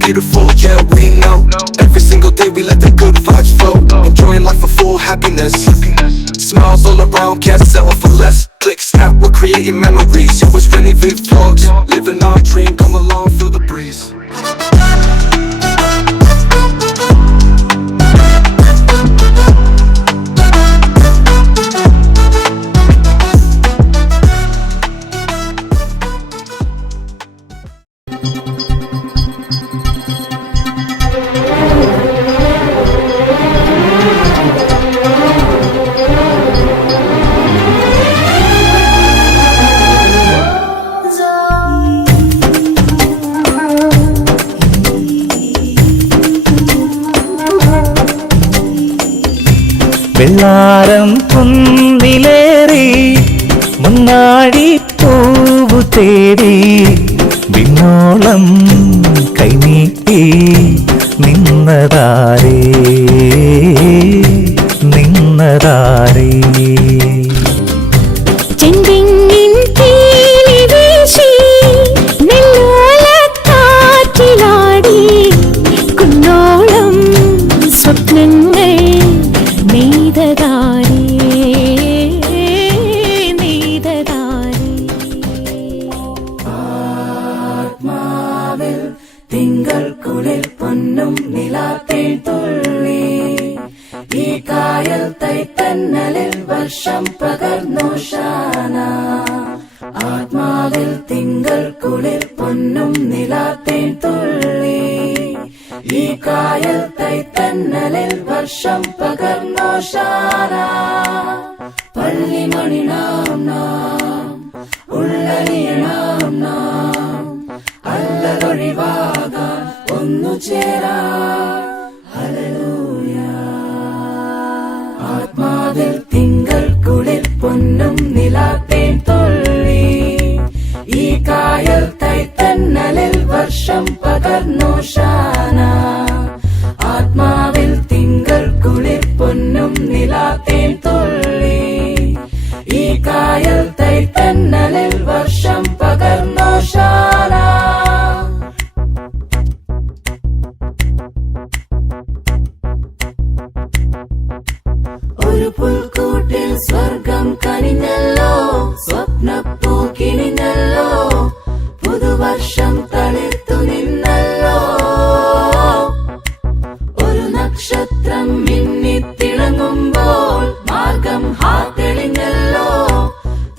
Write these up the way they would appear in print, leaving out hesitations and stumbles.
beautiful, yeah we know. Every single day we let the good vibes flow. Enjoying life for full happiness. Smiles all around, can't settle for less. Click, snap, we're creating memories. Yo, it's Rennie Vic vlogs. Living our dream, come along, feel the breeze. വെള്ളാരം കുന്നിലേറി മുന്നാടി പൂവു തേടി വിണ്ണോളം കൈനീട്ടി നിന്നതാരേ നിന്നതാരേ തിങ്കൾ കുളിർ പൊന്നും നിലാത്തേൻ തുള്ളി ഈ കായൽ തൈത്തന്നലിൽ വർഷം പകർന്നു ഷാന ആത്മാവിൽ തിങ്കൾ കുളിർ പൊന്നും നിലാത്തേൻ തുള്ളി ഈ കായൽ തൈത്തന്നലിൽ വർഷം പകർന്നു ഷാന പള്ളിമണി നാം നാം ഉള്ളലിയണം നാം അല്ലതൊഴിവാകാൻ ഒന്നു ചേരാ ഹല്ലേലൂയ ആത്മാവിൽ തിങ്കൾ കുളിർ പൊന്നും നിലാത്തേൻ തുള്ളി ഈ കായൽ തൈത്തന്നലിൽ വർഷം പകർന്നു ഷാന ആത്മാവിൽ തിങ്കൾ കുളിർ പൊന്നും നിലാത്തേൻ തുള്ളി ഈ കായൽ തൈത്തന്നലിൽ വർഷം പകർന്നു ഷാന ഒരു പുൽക്കൂട്ടിൽ സ്വർഗം കനിഞ്ഞല്ലോ സ്വപ്നപ്പൂ കിണിഞ്ഞല്ലോ പുതുവർഷം തളിർത്തു നിന്നല്ലോ ഒരു നക്ഷത്രം മിന്നിത്തിളങ്ങുമ്പോൾ മാർഗം തെളിഞ്ഞല്ലോ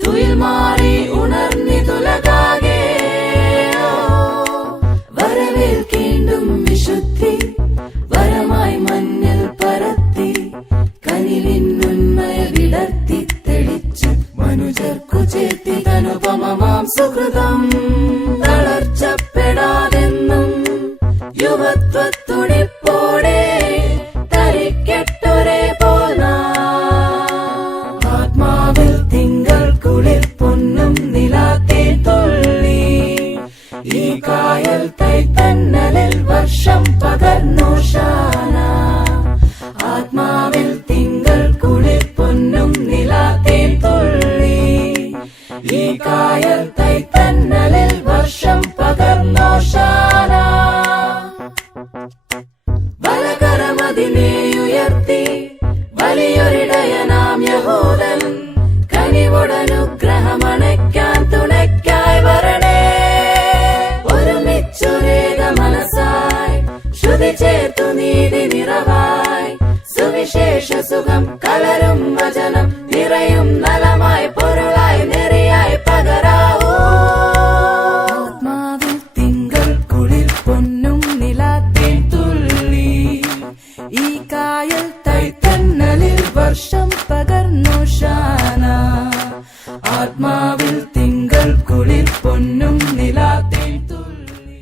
തുയിൽ മാറി ഉണർന്നിതുലകാകെ വരവേൽക്കേണ്ടും വിശുദ്ധി വരമായി മഞ്ഞൾ പരത്തി കനിലിന്നുന്മയ വിടർത്തി തെളിച്ച് മനുജർക്കു ചേർത്തി തനുപമമാം സുഹൃതം തളർച്ചപ്പെടാതെന്നും യുവത്വത്തുടിപ്പോടെ തരിക്കെട്ടൊരേ പോല ആത്മാവിൽ തിങ്കൾ കുളിർ പൊന്നും നിലാത്തേൻ തുള്ളി ഈ കായൽ തൈത്തന്നലിൽ വർഷം പകർന്നു ഷാന ആത്മാവിൽ തിങ്കൾ കുളിർ പൊന്നും നിലാത്തേൻ തുള്ളി ഈ കായൽ തൈത്തന്നലിൽ വർഷം പകർന്നു ഷാന ബലകരമതിനെയുയർത്തി വലിയൊരിടയനാം യഹൂദൻ കനിവുടനുഗ്രഹമണയ്ക്കാൻ തുണയ്ക്കായി വരണേ ഒരുമിച്ചൊരേക മനസ്സായി ശ്രുതി ചേർത്തു നീതി നിറവായി സുവിശേഷ സുഖം കലരും വചനം നിറയും നലമായി പൊരുളായി നെറിയായി പകരാവൂ ആത്മാവിൽ തിങ്കൾ കുളിർ പൊന്നും നിലാത്തേൻ തുള്ളി ഈ കായൽ തൈത്തന്നലിൽ വർഷം പകർന്നു ഷാന ആത്മാവിൽ തിങ്കൾ കുളിർ പൊന്നും നിലാത്തേൻ തുള്ളി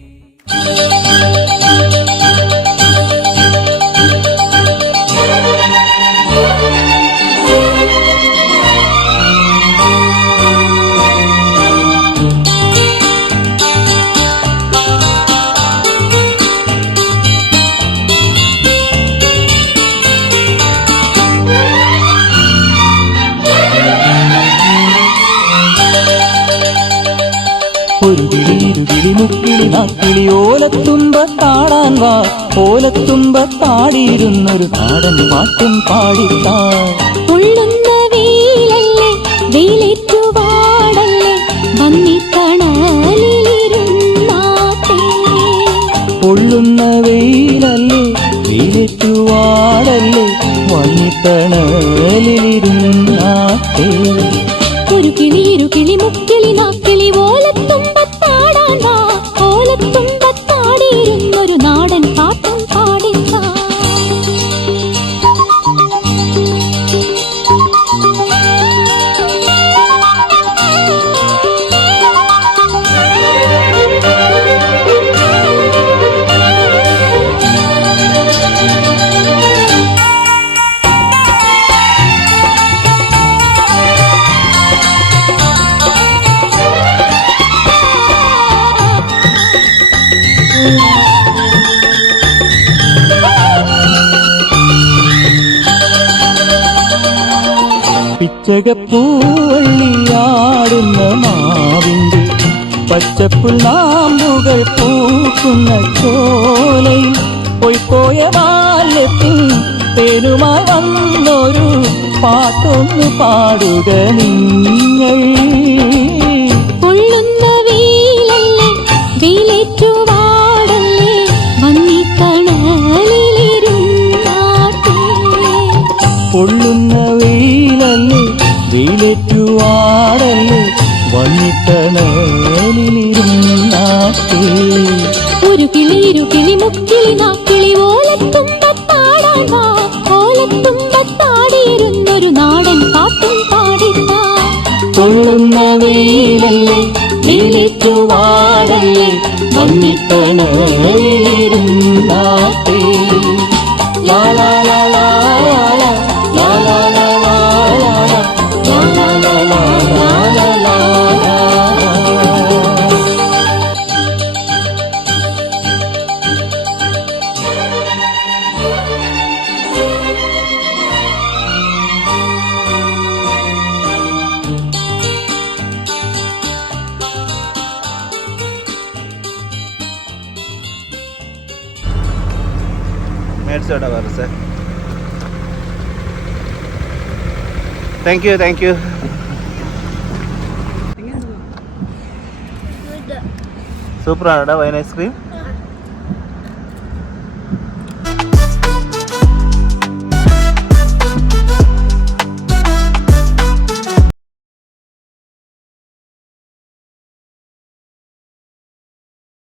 നാക്കിളി ഓലത്തുമ്പത്താടാൻ വാ, ഓലത്തുമ്പത്താടിയിരുന്നൊരു നാടൻ പാട്ടും പാടിത്താ. ഉള്ളുന്ന വെയിലല്ലേ വെയിലേറ്റു വാടല്ലേ വന്നിത്തണലിരുന്നാട്ടെ. പൊള്ളുന്ന വെയിലല്ലേ വെയിലേറ്റു വാടല്ലേ വന്നിത്തണലിരുന്നാട്ടെ. ഒരു കിളി ഇരു കിളി മുക്കിളി നാക്കിളി ഓലത്തുമ്പത്താടാൻ വാ, ഓലത്തുമ്പത്താടിയിരുന്നൊരു നാടൻ പാട്ടും പാടിത്താ. പിച്ചകപ്പൂവള്ളിയാടുന്ന മാവിൻ്റെ പച്ചപ്പുൽനാമ്പുകൾ പൂക്കുന്ന ചോലയിൽ പോയ ബാല്യത്തിൽ തേനുമായി വന്നൊരു പാട്ടൊന്നു പാടുക നിങ്ങൾ. പൊള്ളുന്ന വെയിലല്ലേ വെയിലേറ്റു വാടല്ലേ വന്നിത്തണലിരുന്നാട്ടെ. പൊള്ളുന്ന വെയിലല്ലേ വെയിലേറ്റു വാടല്ലേ വന്നിത്തണലിരുന്നാട്ടെ. ഒരു കിളി ഇരു കിളി മുക്കിളി നാക്കിളി ഓലത്തുമ്പത്താടാൻ വാ, ഓലത്തുമ്പത്താടിയിരുന്നൊരു നാടൻ പാട്ടും പാടിത്താ. പൊള്ളുന്ന വെയിലല്ലേ വെയിലേറ്റു വാടല്ലേ വന്നിത്തണലിരുന്നാട്ടെ. ലാ ലാ ലാ ലാ ലാ ലാ ലാ ലാ ലാ ലാ ലാ ലാ ലാ ലാ ലാ ലാ ലാ. മേടിച്ചോട്ടാ വേറെ സാർ. Thank you. സൂപ്പറാണോടാ വൈൻ ഐസ്ക്രീം.